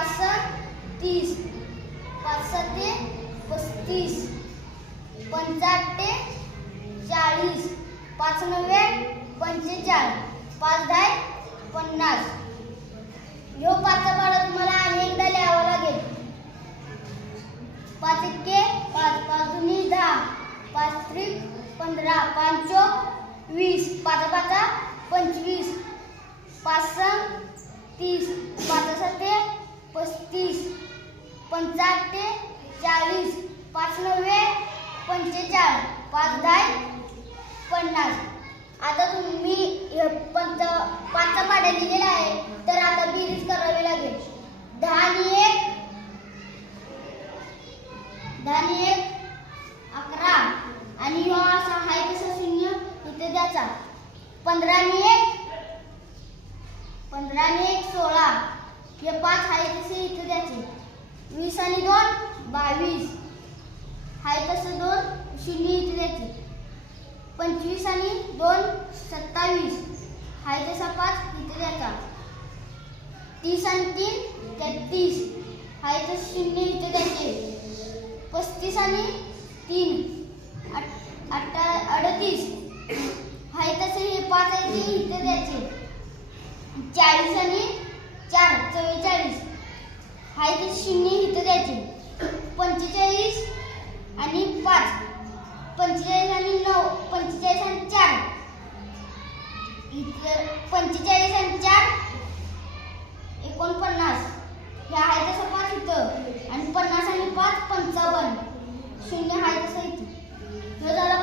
5 30, 5 7 35, 5 8 40, 5 9 45, 5 10 50. ह्यो पाचचा पाढा तुम्हाला आणि एकदा लिहावा लागेल. 5 1 5, 5 2 10, 5 3 15, 5 4 20, 5 5 25, 5 6 30, 5 7 35, 5 8 40, 5 9 45, 5 10 50. आता तुम्ही पाचचा पाढा लिहिलेला आहे, तर आता बेरीज करावी लागेल. 10 आणि 1 11 आणि ह्यो असा आहे तसा शून्य इथे द्यायचा. 15 आणि 1 16, हे 5 आहे तसे इथे द्यायचे. 20 आणि 2 22, आहे तसं 2 शून्य इथे द्यायचे. 25 आणि 2 27, आहे तसा 5 इथे द्यायचा. 30 आणि 3 33, आहे तसं शून्य इथे द्यायचे. 35 आणि 3 38, आहे तसे हे 5 आहे ते इथे द्यायचे. 40 आणि 4 44, आहे ते शून्य इथे द्यायचे. 45 आणि 5 45 आणि 9 45 आणि 4 इथे 45 आणि 4 49, हे आहे तसं 5 इथं आणि 50 आणि 5 55, शून्य आहे तसं इथे. हे झालं